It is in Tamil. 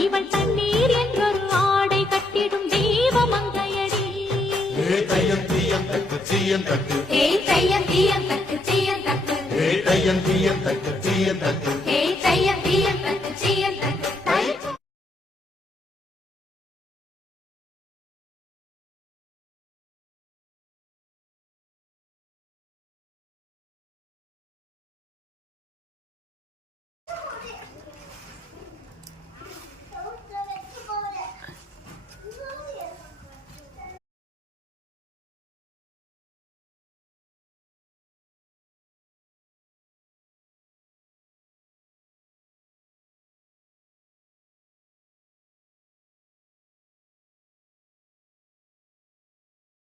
இவள் தண்ணீர் என்றொரு ஆடை கட்டிடும் தெய்வமங்கையடி. தையம் தீயம் தக்கு தீயம் தக்கு தையம் தீயம் தக்கு தீயம் தக்கு தையம் தீயம் தக்கு தீயம் தக்கு தையம்